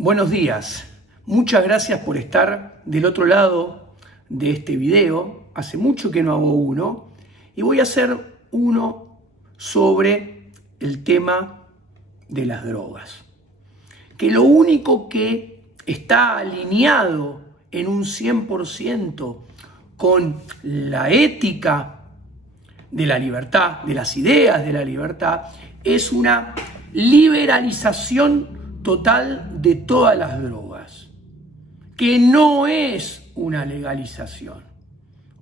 Buenos días, muchas gracias por estar del otro lado de este video. Hace mucho que no hago uno y voy a hacer uno sobre el tema de las drogas. Que lo único que está alineado en un 100% con la ética de la libertad, de las ideas de la libertad, es una liberalización total de todas las drogas, que no es una legalización,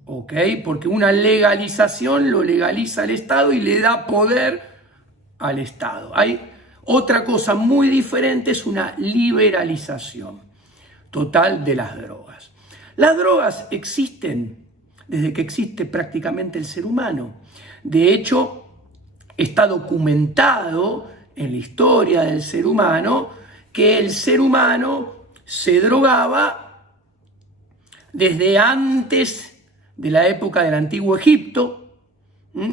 ¿ok? Porque una legalización lo legaliza el Estado y le da poder al Estado. Hay otra cosa muy diferente, es una liberalización total de las drogas. Las drogas existen desde que existe prácticamente el ser humano. De hecho, está documentado en la historia del ser humano que el ser humano se drogaba desde antes de la época del Antiguo Egipto.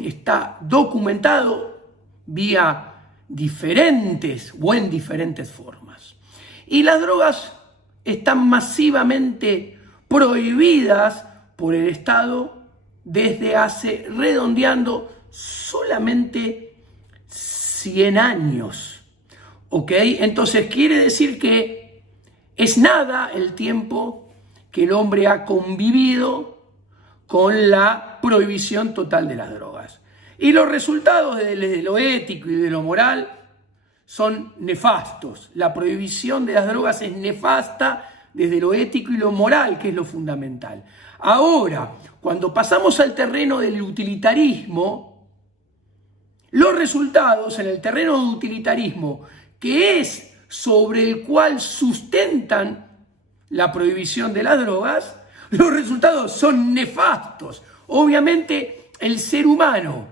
Está documentado vía diferentes formas. Y las drogas están masivamente prohibidas por el Estado desde hace, redondeando, solamente 100 años. ¿Ok? Entonces quiere decir que es nada el tiempo que el hombre ha convivido con la prohibición total de las drogas. Y los resultados de lo ético y de lo moral son nefastos. La prohibición de las drogas es nefasta desde lo ético y lo moral, que es lo fundamental. Ahora, cuando pasamos al terreno del utilitarismo, los resultados en el terreno del utilitarismo, que es sobre el cual sustentan la prohibición de las drogas, los resultados son nefastos. Obviamente, el ser humano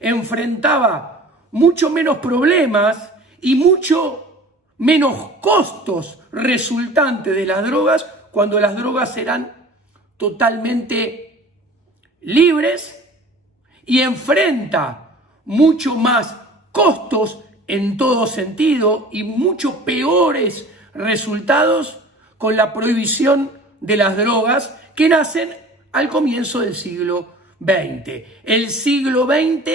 enfrentaba mucho menos problemas y mucho menos costos resultantes de las drogas cuando las drogas eran totalmente libres, y enfrenta mucho más costos en todo sentido y mucho peores resultados con la prohibición de las drogas que nacen al comienzo del siglo XX. El siglo XX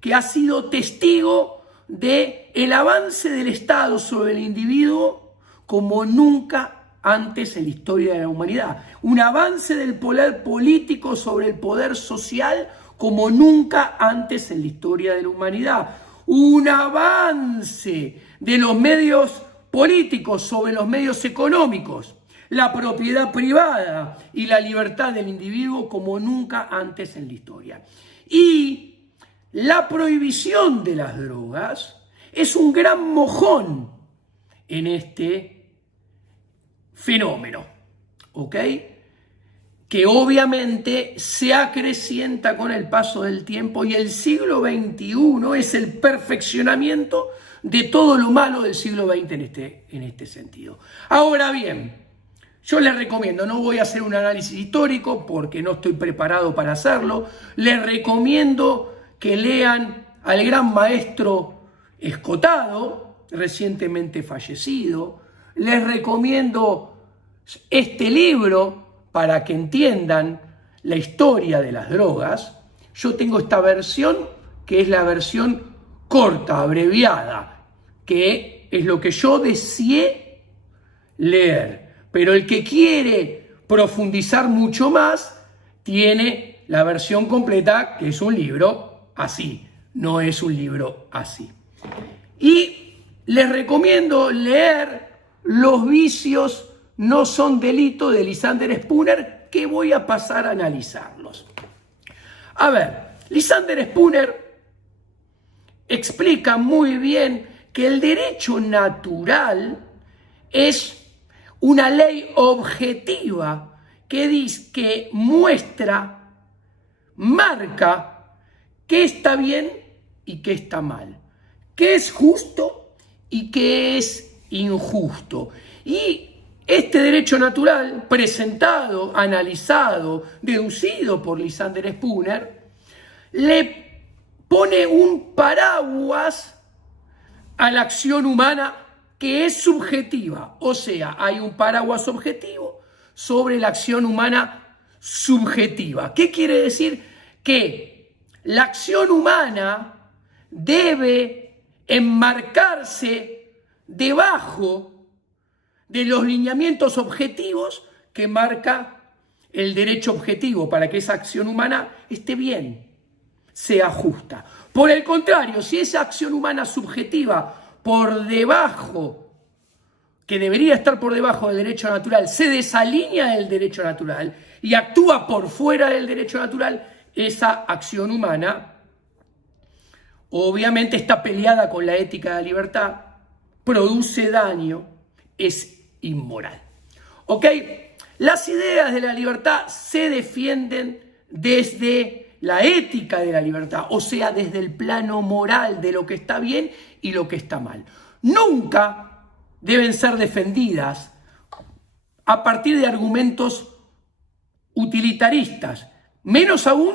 que ha sido testigo del avance del Estado sobre el individuo como nunca antes en la historia de la humanidad. Un avance del poder político sobre el poder social como nunca antes en la historia de la humanidad. Un avance de los medios políticos sobre los medios económicos, la propiedad privada y la libertad del individuo como nunca antes en la historia. Y la prohibición de las drogas es un gran mojón en este fenómeno, ¿ok? Que obviamente se acrecienta con el paso del tiempo, y el siglo XXI es el perfeccionamiento de todo lo malo del siglo XX en este sentido. Ahora bien, yo les recomiendo, no voy a hacer un análisis histórico porque no estoy preparado para hacerlo, les recomiendo que lean al gran maestro Escotado, recientemente fallecido. Les recomiendo este libro para que entiendan la historia de las drogas. Yo tengo esta versión, que es la versión corta, abreviada, que es lo que yo deseé leer. Pero el que quiere profundizar mucho más, tiene la versión completa, que es un libro así, no es un libro así. Y les recomiendo leer Los vicios no son delito, de Lysander Spooner, que voy a pasar a analizarlos. A ver, Lysander Spooner explica muy bien que el derecho natural es una ley objetiva que muestra, marca qué está bien y qué está mal, qué es justo y qué es injusto. Y este derecho natural, presentado, analizado, deducido por Lysander Spooner, le pone un paraguas a la acción humana que es subjetiva, o sea, hay un paraguas objetivo sobre la acción humana subjetiva. ¿Qué quiere decir? Que la acción humana debe enmarcarse debajo de los lineamientos objetivos que marca el derecho objetivo para que esa acción humana esté bien, sea justa. Por el contrario, si esa acción humana subjetiva por debajo, que debería estar por debajo del derecho natural, se desalinea del derecho natural y actúa por fuera del derecho natural, esa acción humana obviamente está peleada con la ética de la libertad, produce daño, es inmoral. ¿Ok? Las ideas de la libertad se defienden desde la ética de la libertad, o sea, desde el plano moral de lo que está bien y lo que está mal. Nunca deben ser defendidas a partir de argumentos utilitaristas, menos aún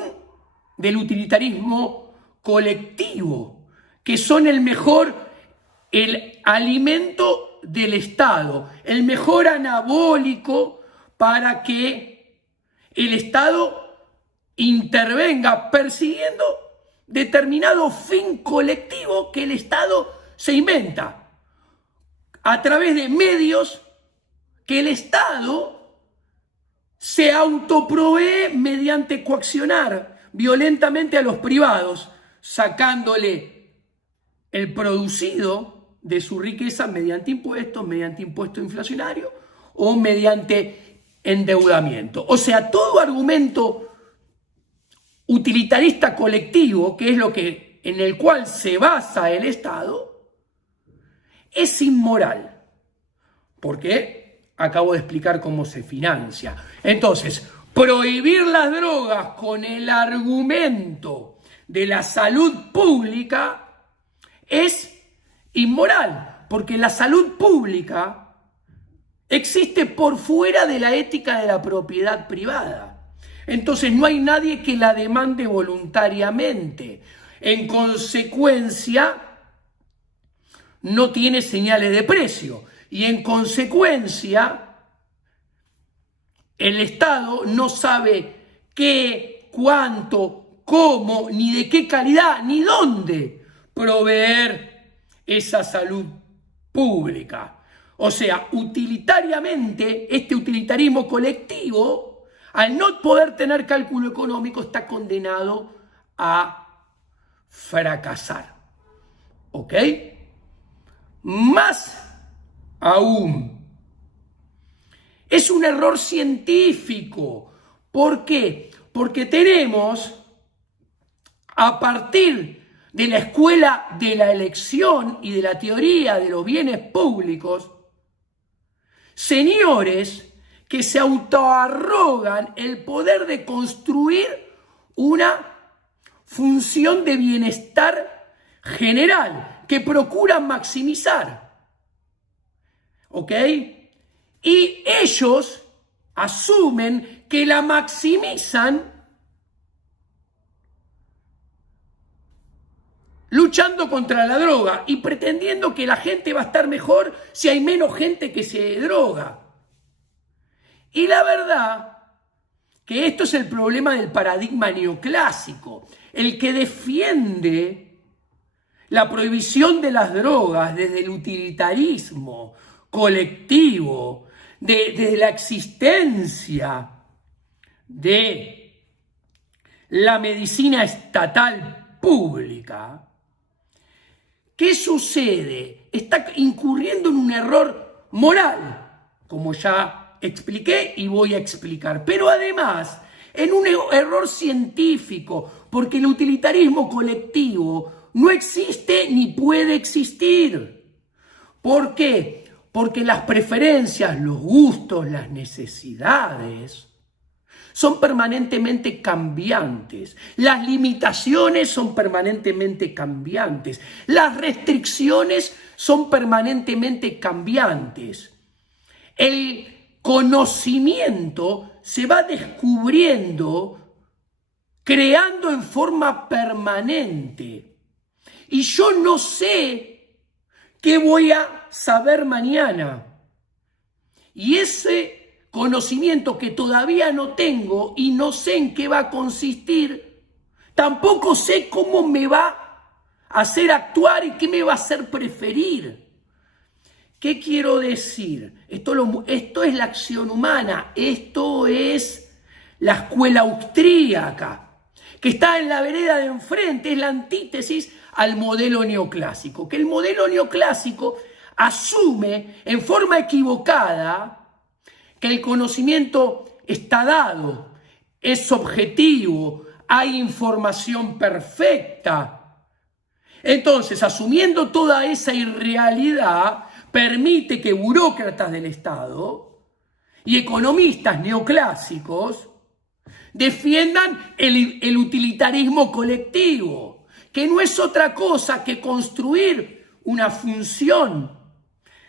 del utilitarismo colectivo, que son el alimento del Estado, el mejor anabólico para que el Estado intervenga persiguiendo determinado fin colectivo que el Estado se inventa a través de medios que el Estado se autoprovee mediante coaccionar violentamente a los privados, sacándole el producido de su riqueza mediante impuesto inflacionario o mediante endeudamiento. O sea, todo argumento utilitarista colectivo, que es en el cual se basa el Estado, es inmoral. Porque acabo de explicar cómo se financia. Entonces, prohibir las drogas con el argumento de la salud pública es inmoral, porque la salud pública existe por fuera de la ética de la propiedad privada. Entonces no hay nadie que la demande voluntariamente. En consecuencia, no tiene señales de precio. Y en consecuencia, el Estado no sabe qué, cuánto, cómo, ni de qué calidad, ni dónde proveer esa salud pública. O sea, utilitariamente, este utilitarismo colectivo, al no poder tener cálculo económico, está condenado a fracasar. ¿Ok? Más aún, es un error científico. ¿Por qué? Porque tenemos, a partir de la escuela de la elección y de la teoría de los bienes públicos, señores que se autoarrogan el poder de construir una función de bienestar general que procuran maximizar. ¿Ok? Y ellos asumen que la maximizan luchando contra la droga y pretendiendo que la gente va a estar mejor si hay menos gente que se droga. Y la verdad que esto es el problema del paradigma neoclásico. El que defiende la prohibición de las drogas desde el utilitarismo colectivo, desde la existencia de la medicina estatal pública, ¿qué sucede? Está incurriendo en un error moral, como ya expliqué y voy a explicar, pero además en un error científico, porque el utilitarismo colectivo no existe ni puede existir. ¿Por qué? Porque las preferencias, los gustos, las necesidades son permanentemente cambiantes. Las limitaciones son permanentemente cambiantes. Las restricciones son permanentemente cambiantes. El conocimiento se va descubriendo, creando en forma permanente. Y yo no sé qué voy a saber mañana. Y ese conocimiento que todavía no tengo y no sé en qué va a consistir, tampoco sé cómo me va a hacer actuar y qué me va a hacer preferir. ¿Qué quiero decir? Esto es la acción humana, esto es la escuela austríaca, que está en la vereda de enfrente, es la antítesis al modelo neoclásico, que el modelo neoclásico asume en forma equivocada que el conocimiento está dado, es objetivo, hay información perfecta. Entonces, asumiendo toda esa irrealidad, permite que burócratas del Estado y economistas neoclásicos defiendan el utilitarismo colectivo, que no es otra cosa que construir una función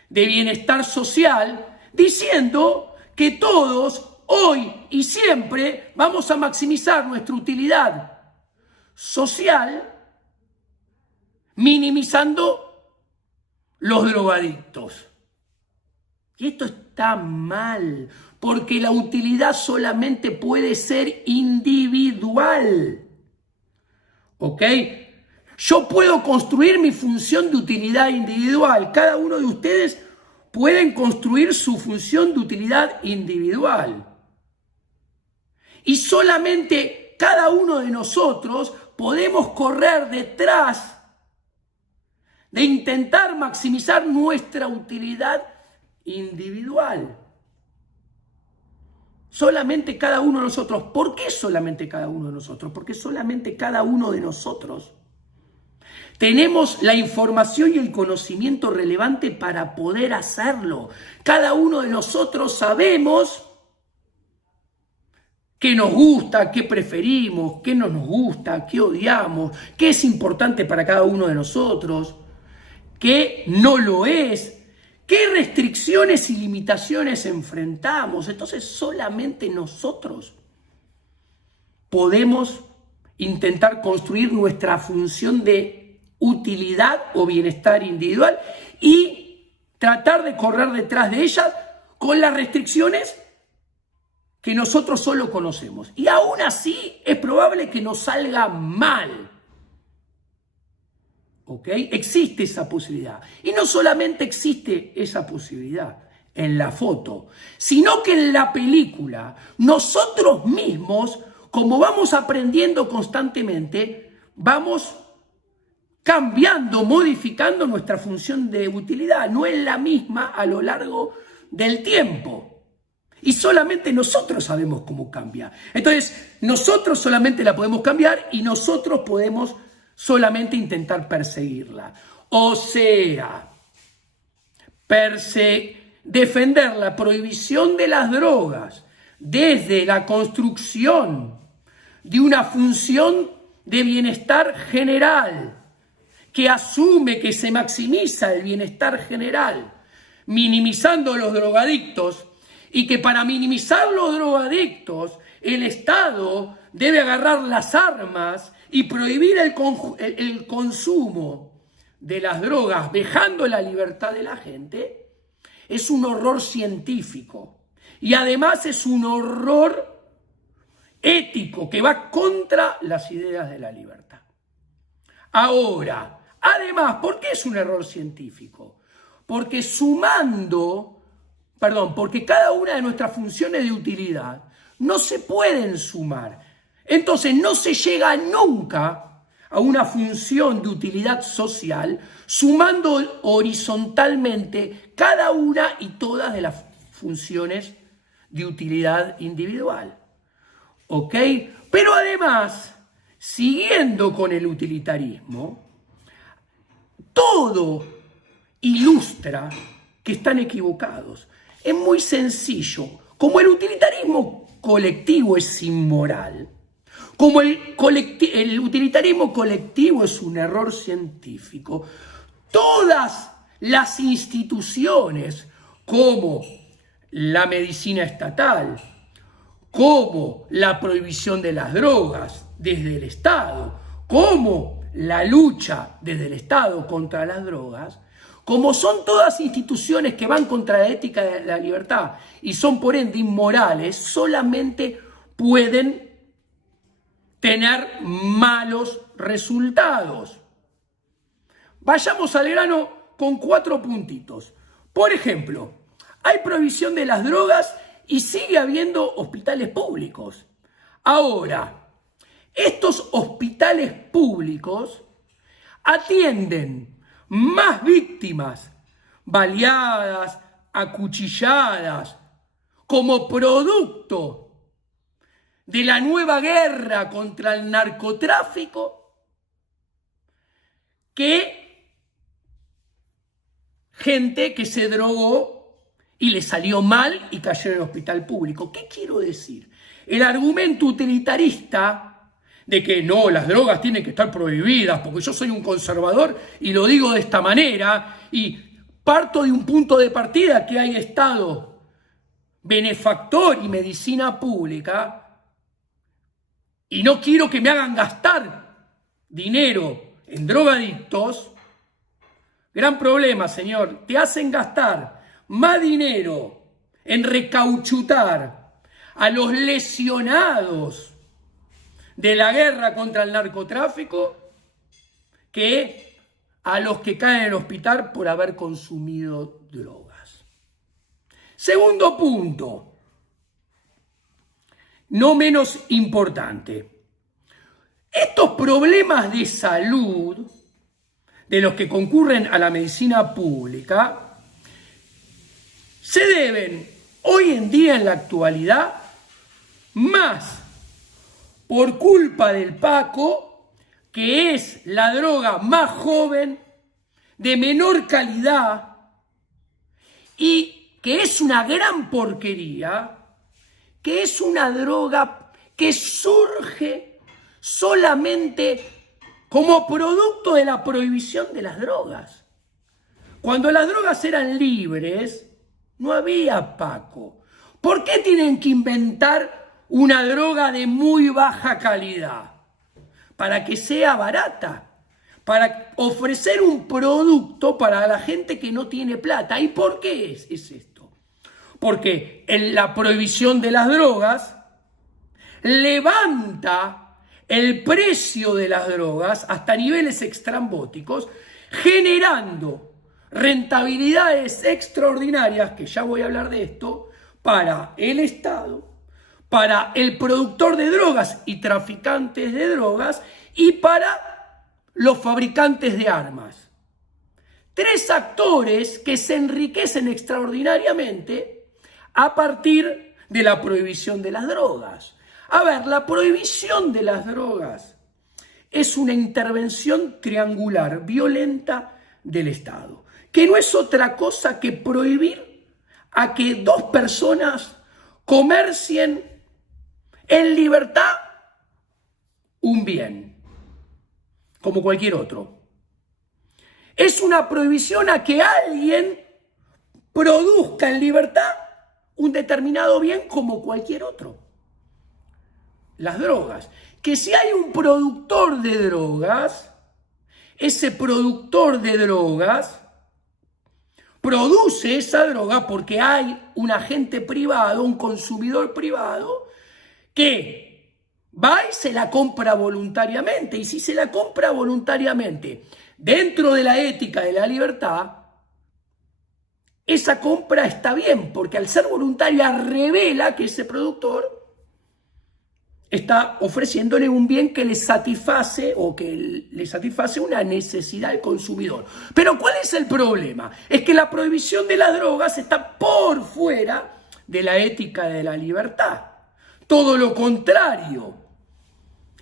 de bienestar social diciendo que todos, hoy y siempre, vamos a maximizar nuestra utilidad social minimizando los drogadictos. Y esto está mal, porque la utilidad solamente puede ser individual. ¿Ok? Yo puedo construir mi función de utilidad individual. Cada uno de ustedes pueden construir su función de utilidad individual. Y solamente cada uno de nosotros podemos correr detrás de intentar maximizar nuestra utilidad individual. Solamente cada uno de nosotros. ¿Por qué solamente cada uno de nosotros? Porque solamente cada uno de nosotros tenemos la información y el conocimiento relevante para poder hacerlo. Cada uno de nosotros sabemos qué nos gusta, qué preferimos, qué no nos gusta, qué odiamos, qué es importante para cada uno de nosotros, qué no lo es, qué restricciones y limitaciones enfrentamos. Entonces solamente nosotros podemos intentar construir nuestra función de utilidad o bienestar individual y tratar de correr detrás de ella con las restricciones que nosotros solo conocemos. Y aún así es probable que nos salga mal. ¿Ok? Existe esa posibilidad. Y no solamente existe esa posibilidad en la foto, sino que en la película nosotros mismos, como vamos aprendiendo constantemente, vamos cambiando, modificando nuestra función de utilidad. No es la misma a lo largo del tiempo. Y solamente nosotros sabemos cómo cambia. Entonces, nosotros solamente la podemos cambiar y nosotros podemos solamente intentar perseguirla. O sea, defender la prohibición de las drogas desde la construcción de una función de bienestar general que asume que se maximiza el bienestar general, minimizando los drogadictos, y que para minimizar los drogadictos el Estado debe agarrar las armas y prohibir el consumo de las drogas, vejando la libertad de la gente, es un horror científico. Y además es un horror ético que va contra las ideas de la libertad. Ahora, además, ¿por qué es un error científico? Porque porque cada una de nuestras funciones de utilidad no se pueden sumar. Entonces no se llega nunca a una función de utilidad social sumando horizontalmente cada una y todas de las funciones de utilidad individual. ¿Ok? Pero además, siguiendo con el utilitarismo, todo ilustra que están equivocados. Es muy sencillo. Como el utilitarismo colectivo es inmoral, como el utilitarismo colectivo es un error científico, todas las instituciones, como la medicina estatal, como la prohibición de las drogas desde el Estado, como la lucha desde el Estado contra las drogas, como son todas instituciones que van contra la ética de la libertad y son por ende inmorales, solamente pueden tener malos resultados. Vayamos al grano con 4 puntitos. Por ejemplo, hay prohibición de las drogas y sigue habiendo hospitales públicos. Ahora, estos hospitales públicos atienden más víctimas baleadas, acuchilladas, como producto de la nueva guerra contra el narcotráfico, que gente que se drogó y le salió mal y cayó en el hospital público. ¿Qué quiero decir? El argumento utilitarista de que no, las drogas tienen que estar prohibidas porque yo soy un conservador y lo digo de esta manera y parto de un punto de partida que hay Estado benefactor y medicina pública y no quiero que me hagan gastar dinero en drogadictos. Gran problema, señor. Te hacen gastar más dinero en recauchutar a los lesionados de la guerra contra el narcotráfico que a los que caen en el hospital por haber consumido drogas. Segundo punto, no menos importante. Estos problemas de salud de los que concurren a la medicina pública se deben hoy en día, en la actualidad, más por culpa del Paco, que es la droga más joven, de menor calidad y que es una gran porquería, que es una droga que surge solamente como producto de la prohibición de las drogas. Cuando las drogas eran libres, no había Paco. ¿Por qué tienen que inventar una droga de muy baja calidad? Para que sea barata, para ofrecer un producto para la gente que no tiene plata. ¿Y por qué es esto? Porque en la prohibición de las drogas levanta el precio de las drogas hasta niveles extrambóticos, generando rentabilidades extraordinarias, que ya voy a hablar de esto, para el Estado, para el productor de drogas y traficantes de drogas y para los fabricantes de armas. 3 actores que se enriquecen extraordinariamente a partir de la prohibición de las drogas. A ver, la prohibición de las drogas es una intervención triangular, violenta del Estado, que no es otra cosa que prohibir a que 2 personas comercien en libertad un bien, como cualquier otro. Es una prohibición a que alguien produzca en libertad un determinado bien como cualquier otro. Las drogas. Que si hay un productor de drogas, ese productor de drogas produce esa droga porque hay un agente privado, un consumidor privado, que va y se la compra voluntariamente. Y si se la compra voluntariamente dentro de la ética de la libertad, esa compra está bien, porque al ser voluntaria revela que ese productor está ofreciéndole un bien que le satisface o que le satisface una necesidad al consumidor. Pero ¿cuál es el problema? Es que la prohibición de las drogas está por fuera de la ética de la libertad. Todo lo contrario.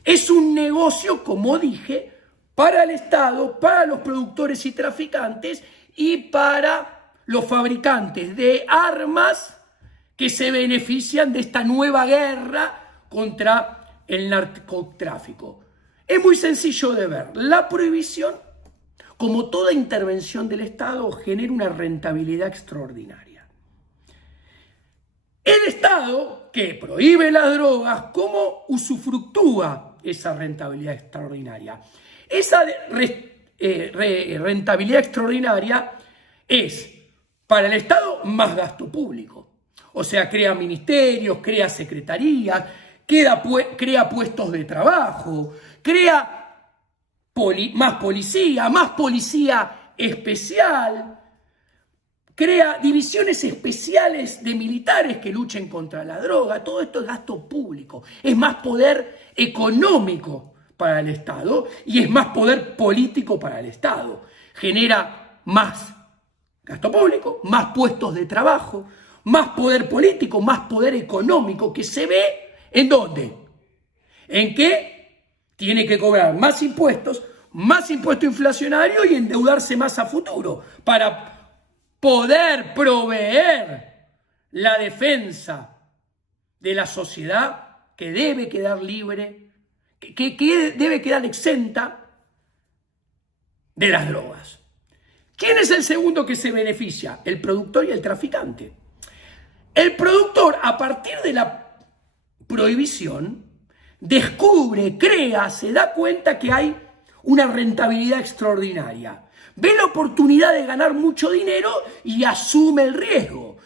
Es un negocio, como dije, para el Estado, para los productores y traficantes y para los fabricantes de armas que se benefician de esta nueva guerra contra el narcotráfico. Es muy sencillo de ver. La prohibición, como toda intervención del Estado, genera una rentabilidad extraordinaria. El Estado, que prohíbe las drogas, ¿cómo usufructúa esa rentabilidad extraordinaria? Esa rentabilidad extraordinaria es, para el Estado, más gasto público. O sea, crea ministerios, crea secretarías, crea puestos de trabajo, crea más policía especial, crea divisiones especiales de militares que luchen contra la droga. Todo esto es gasto público. Es más poder económico para el Estado y es más poder político para el Estado. Genera más gasto público, más puestos de trabajo, más poder político, más poder económico, que se ve ¿en dónde? En que tiene que cobrar más impuesto inflacionario y endeudarse más a futuro para poder proveer la defensa de la sociedad que debe quedar libre, que debe quedar exenta de las drogas. ¿Quién es el segundo que se beneficia? El productor y el traficante. El productor, a partir de la prohibición, descubre, crea, se da cuenta que hay una rentabilidad extraordinaria. Ve la oportunidad de ganar mucho dinero y asume el riesgo.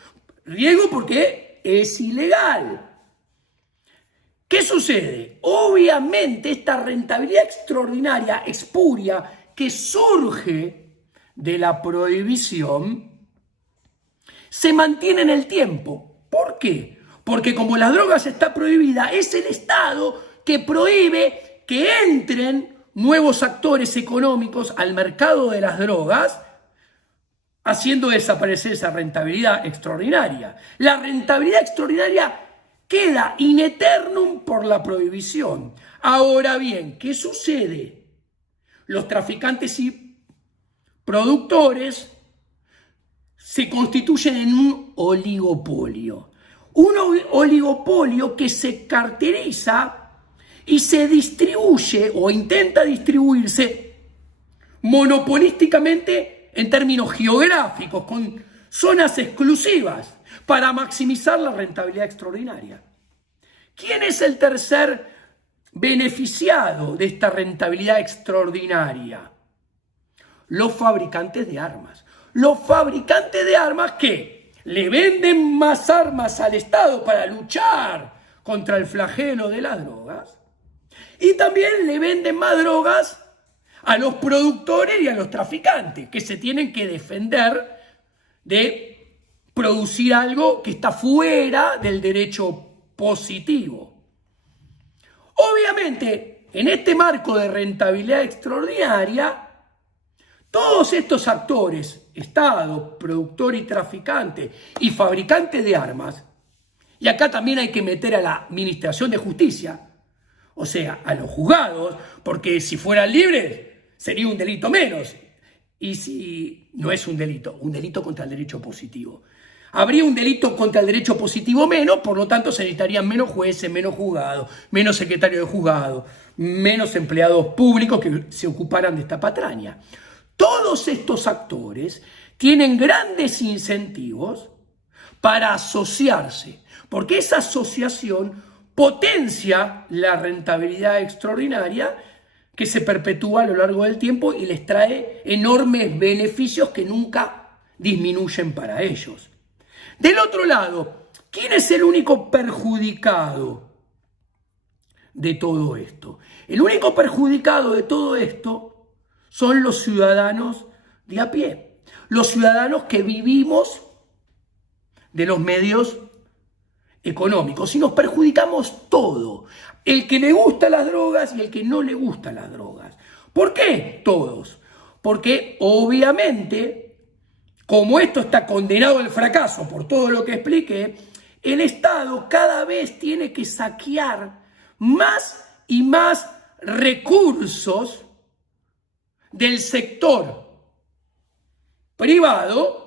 Riesgo porque es ilegal. ¿Qué sucede? Obviamente esta rentabilidad extraordinaria, espuria, que surge de la prohibición, se mantiene en el tiempo. ¿Por qué? Porque como las drogas está prohibida, es el Estado que prohíbe que entren nuevos actores económicos al mercado de las drogas, haciendo desaparecer esa rentabilidad extraordinaria. La rentabilidad extraordinaria queda in eternum por la prohibición. Ahora bien, ¿qué sucede? Los traficantes y productores se constituyen en un oligopolio. Un oligopolio que se caracteriza y se distribuye o intenta distribuirse monopolísticamente en términos geográficos, con zonas exclusivas para maximizar la rentabilidad extraordinaria. ¿Quién es el tercer beneficiado de esta rentabilidad extraordinaria? Los fabricantes de armas. Los fabricantes de armas que le venden más armas al Estado para luchar contra el flagelo de las drogas y también le venden más drogas a los productores y a los traficantes que se tienen que defender de producir algo que está fuera del derecho positivo. Obviamente, en este marco de rentabilidad extraordinaria, todos estos actores, Estado, productor y traficante y fabricante de armas, y acá también hay que meter a la Administración de Justicia, o sea, a los juzgados, porque si fueran libres sería un delito menos. Y si no es un delito contra el derecho positivo. Habría un delito contra el derecho positivo menos, por lo tanto se necesitarían menos jueces, menos juzgados, menos secretarios de juzgado, menos empleados públicos que se ocuparan de esta patraña. Todos estos actores tienen grandes incentivos para asociarse, porque esa asociación potencia la rentabilidad extraordinaria que se perpetúa a lo largo del tiempo y les trae enormes beneficios que nunca disminuyen para ellos. Del otro lado, ¿quién es el único perjudicado de todo esto? El único perjudicado de todo esto son los ciudadanos de a pie, los ciudadanos que vivimos de los medios económicos y nos perjudicamos todo. El que le gusta las drogas y el que no le gusta las drogas. ¿Por qué todos? Porque obviamente, como esto está condenado al fracaso por todo lo que expliqué, el Estado cada vez tiene que saquear más y más recursos del sector privado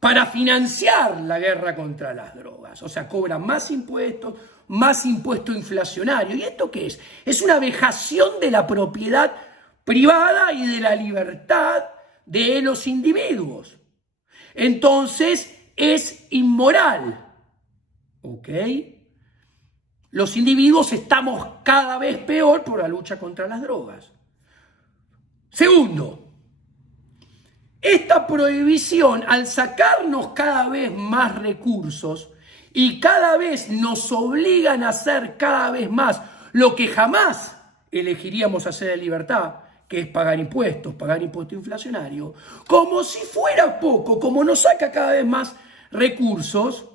para financiar la guerra contra las drogas. O sea, cobran más impuesto inflacionario. ¿Y esto qué es? Es una vejación de la propiedad privada y de la libertad de los individuos. Entonces, es inmoral. ¿Ok? Los individuos estamos cada vez peor por la lucha contra las drogas. Segundo, esta prohibición, al sacarnos cada vez más recursos y cada vez nos obligan a hacer cada vez más lo que jamás elegiríamos hacer en libertad, que es pagar impuestos inflacionarios, como si fuera poco, como nos saca cada vez más recursos,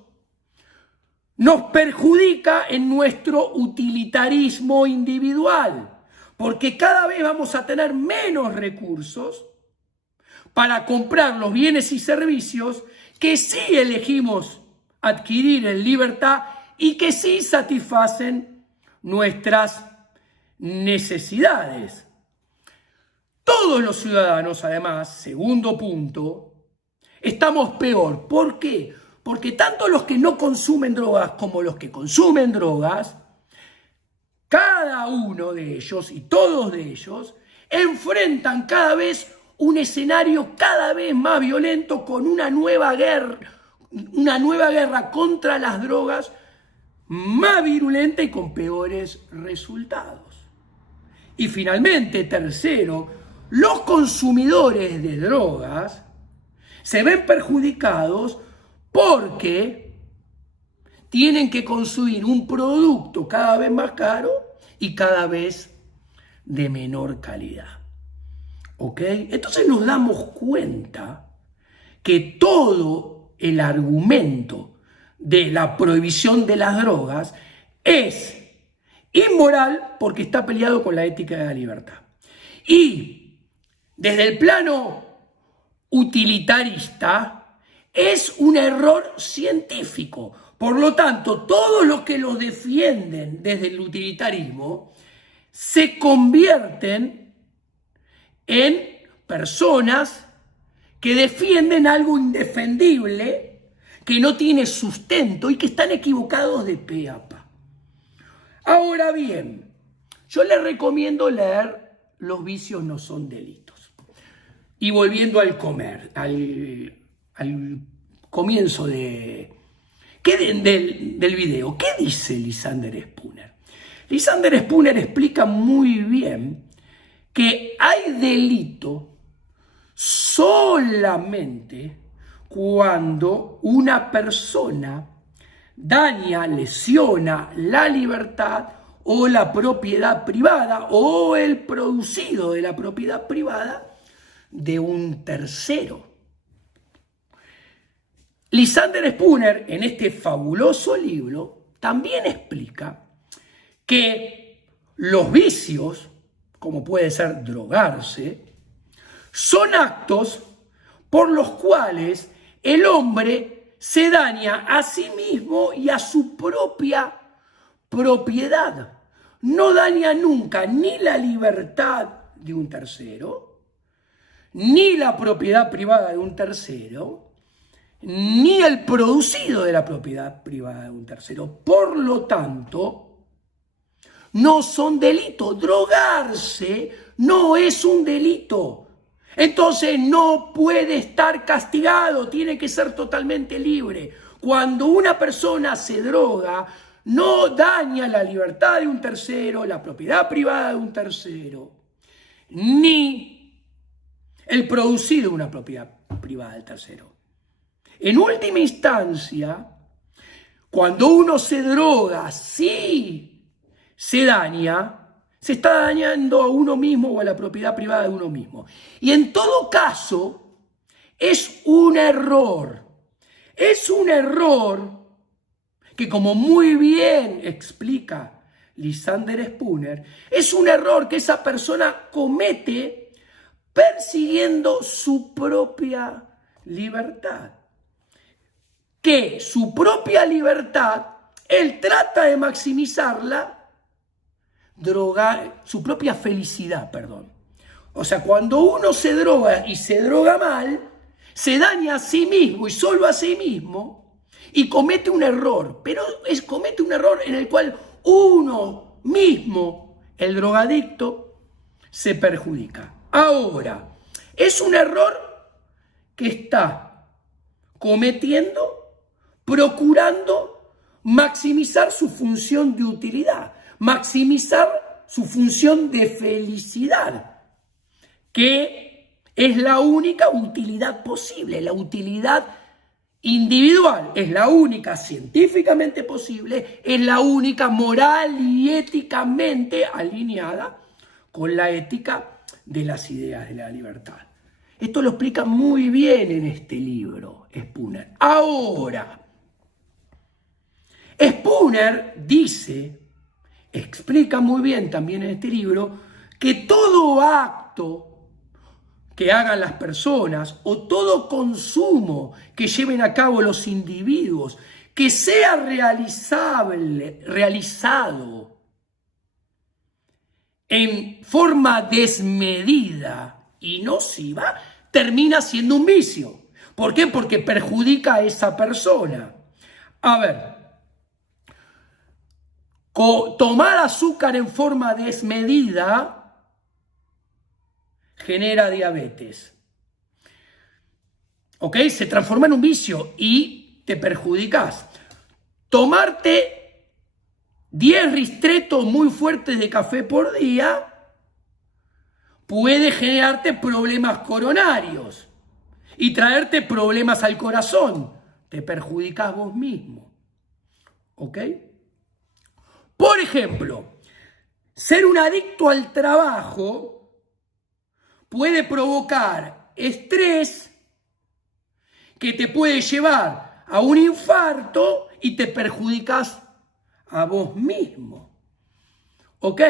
nos perjudica en nuestro utilitarismo individual, porque cada vez vamos a tener menos recursos para comprar los bienes y servicios que sí elegimos adquirir en libertad y que sí satisfacen nuestras necesidades. Todos los ciudadanos, además, segundo punto, estamos peor. ¿Por qué? Porque tanto los que no consumen drogas como los que consumen drogas, cada uno de ellos y todos de ellos enfrentan cada vez un escenario cada vez más violento con una nueva guerra contra las drogas más virulenta y con peores resultados. Y finalmente, tercero, los consumidores de drogas se ven perjudicados porque tienen que consumir un producto cada vez más caro y cada vez de menor calidad. ¿Ok? Entonces nos damos cuenta que todo el argumento de la prohibición de las drogas es inmoral porque está peleado con la ética de la libertad. Y desde el plano utilitarista es un error científico. Por lo tanto, todos los que lo defienden desde el utilitarismo se convierten en personas que defienden algo indefendible, que no tiene sustento y que están equivocados de pe a pa. Ahora bien, yo les recomiendo leer Los vicios no son delitos. Y volviendo al comienzo del video, ¿qué dice Lysander Spooner? Lysander Spooner explica muy bien que hay delito solamente cuando una persona daña, lesiona la libertad o la propiedad privada o el producido de la propiedad privada de un tercero. Lysander Spooner, en este fabuloso libro, también explica que los vicios, como puede ser drogarse, son actos por los cuales el hombre se daña a sí mismo y a su propia propiedad. No daña nunca ni la libertad de un tercero, ni la propiedad privada de un tercero, ni el producido de la propiedad privada de un tercero. Por lo tanto, no son delitos. Drogarse no es un delito. Entonces no puede estar castigado, tiene que ser totalmente libre. Cuando una persona se droga, no daña la libertad de un tercero, la propiedad privada de un tercero, ni el producido de una propiedad privada del tercero. En última instancia, cuando uno se droga, sí se daña, se está dañando a uno mismo o a la propiedad privada de uno mismo. Y en todo caso, es un error. Es un error que, como muy bien explica Lysander Spooner, es un error que esa persona comete persiguiendo su propia libertad. Que su propia libertad, él trata de maximizarla, su propia felicidad, perdón. O sea, cuando uno se droga y se droga mal, se daña a sí mismo y solo a sí mismo y comete un error, pero comete un error en el cual uno mismo, el drogadicto, se perjudica. Ahora, es un error que está cometiendo, procurando maximizar su función de utilidad, maximizar su función de felicidad, que Es la única utilidad posible, la utilidad individual, es la única científicamente posible, es la única moral y éticamente alineada con la ética de las ideas de la libertad. Esto lo explica muy bien en este libro Spooner. Ahora, Spooner explica muy bien también en este libro, que todo acto que hagan las personas o todo consumo que lleven a cabo los individuos, que sea realizado en forma desmedida y nociva, termina siendo un vicio. ¿Por qué? Porque perjudica a esa persona. A ver, tomar azúcar en forma desmedida genera diabetes. ¿Ok? Se transforma en un vicio y te perjudicas. Tomarte 10 ristretos muy fuertes de café por día puede generarte problemas coronarios y traerte problemas al corazón. Te perjudicas vos mismo. ¿Ok? Por ejemplo, ser un adicto al trabajo puede provocar estrés que te puede llevar a un infarto y te perjudicas a vos mismo. ¿Ok?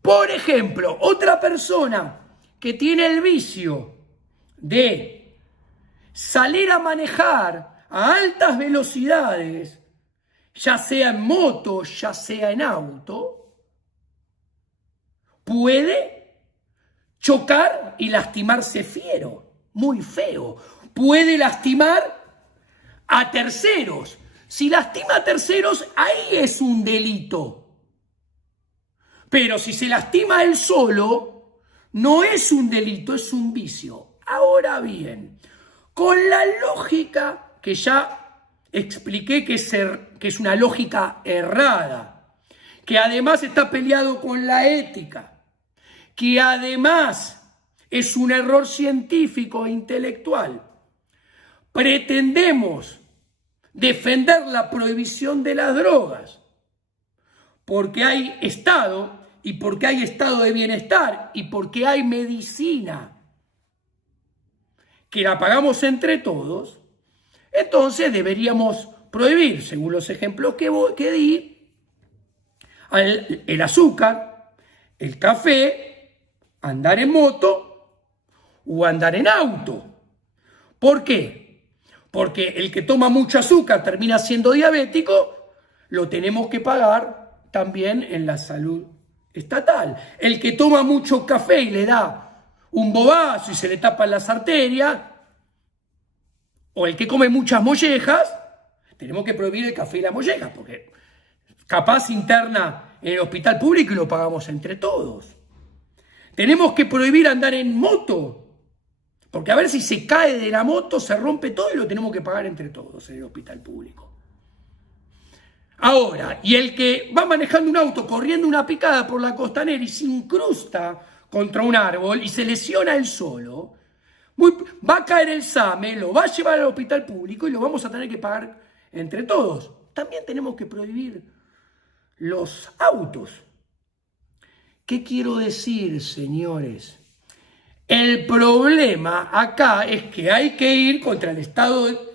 Por ejemplo, otra persona que tiene el vicio de salir a manejar a altas velocidades, ya sea en moto, ya sea en auto, puede chocar y lastimarse muy feo. Puede lastimar a terceros. Si lastima a terceros, ahí es un delito. Pero si se lastima él solo, no es un delito, es un vicio. Ahora bien, con la lógica que ya expliqué que es una lógica errada, que además está peleado con la ética, que además es un error científico e intelectual, pretendemos defender la prohibición de las drogas porque hay Estado y porque hay estado de bienestar y porque hay medicina que la pagamos entre todos, entonces deberíamos prohibir, según los ejemplos que di, el azúcar, el café, andar en moto o andar en auto. ¿Por qué? Porque el que toma mucho azúcar termina siendo diabético, lo tenemos que pagar también en la salud estatal. El que toma mucho café y le da un bobazo y se le tapan las arterias, o el que come muchas mollejas, tenemos que prohibir el café y la molleja, porque capaz interna en el hospital público y lo pagamos entre todos. Tenemos que prohibir andar en moto, porque a ver si se cae de la moto, se rompe todo y lo tenemos que pagar entre todos en el hospital público. Ahora, y el que va manejando un auto, corriendo una picada por la costanera y se incrusta contra un árbol y se lesiona él solo, va a caer el SAME, lo va a llevar al hospital público y lo vamos a tener que pagar entre todos. También tenemos que prohibir los autos. ¿Qué quiero decir, señores? El problema acá es que hay que ir contra el estado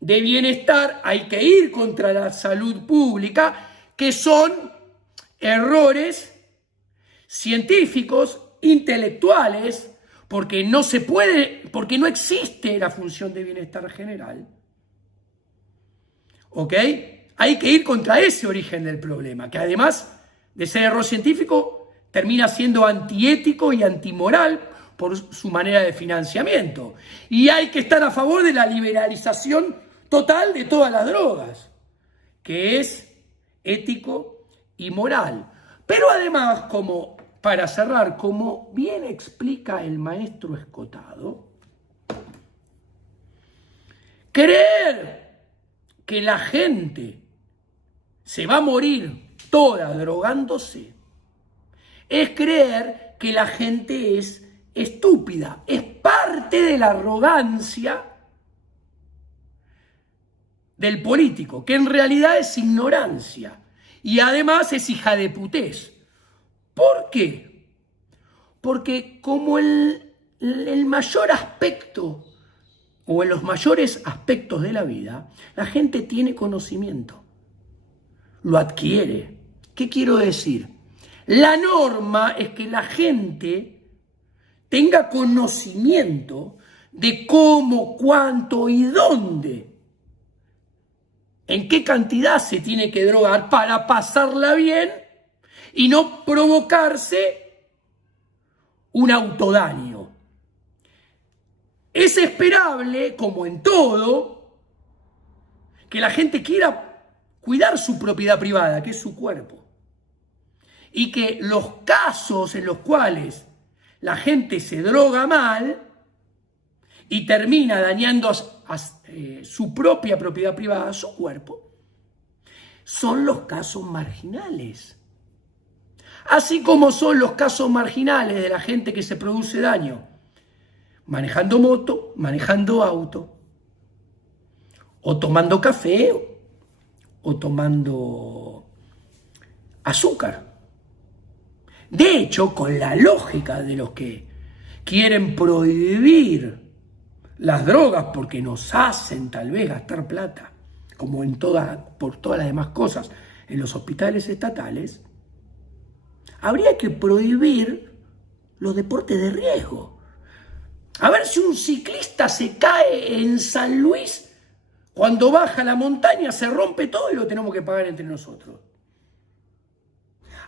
de bienestar, hay que ir contra la salud pública, que son errores científicos, intelectuales, porque no se puede, porque no existe la función de bienestar general. ¿Ok? Hay que ir contra ese origen del problema, que además de ser error científico, termina siendo antiético y antimoral por su manera de financiamiento. Y hay que estar a favor de la liberalización total de todas las drogas, que es ético y moral. Pero además, como para cerrar, como bien explica el maestro Escotado, creer que la gente se va a morir toda drogándose es creer que la gente es estúpida, es parte de la arrogancia del político, que en realidad es ignorancia y además es hija de putés. ¿Por qué? Porque como el mayor aspecto o en los mayores aspectos de la vida, la gente tiene conocimiento, lo adquiere. ¿Qué quiero decir? La norma es que la gente tenga conocimiento de cómo, cuánto y dónde, en qué cantidad se tiene que drogar para pasarla bien y no provocarse un autodaño. Es esperable, como en todo, que la gente quiera cuidar su propiedad privada, que es su cuerpo. Y que los casos en los cuales la gente se droga mal y termina dañando su propia propiedad privada, su cuerpo, son los casos marginales. Así como son los casos marginales de la gente que se produce daño manejando moto, manejando auto, o tomando café, o tomando azúcar. De hecho, con la lógica de los que quieren prohibir las drogas porque nos hacen tal vez gastar plata, como por todas las demás cosas en los hospitales estatales, habría que prohibir los deportes de riesgo. A ver si un ciclista se cae en San Luis, cuando baja la montaña se rompe todo y lo tenemos que pagar entre nosotros.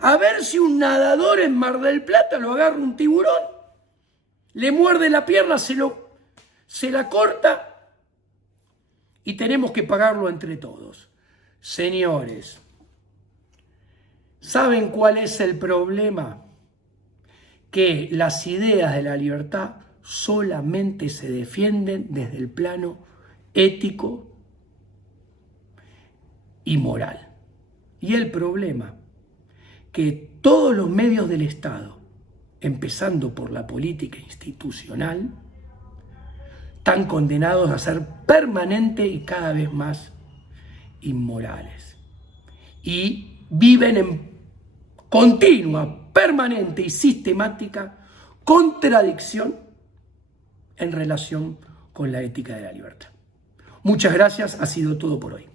A ver si un nadador en Mar del Plata lo agarra un tiburón, le muerde la pierna, se la corta y tenemos que pagarlo entre todos. Señores, ¿saben cuál es el problema? Que las ideas de la libertad solamente se defienden desde el plano ético y moral. Y el problema, que todos los medios del Estado, empezando por la política institucional, están condenados a ser permanente y cada vez más inmorales. Y viven en continua, permanente y sistemática contradicción en relación con la ética de la libertad. Muchas gracias, ha sido todo por hoy.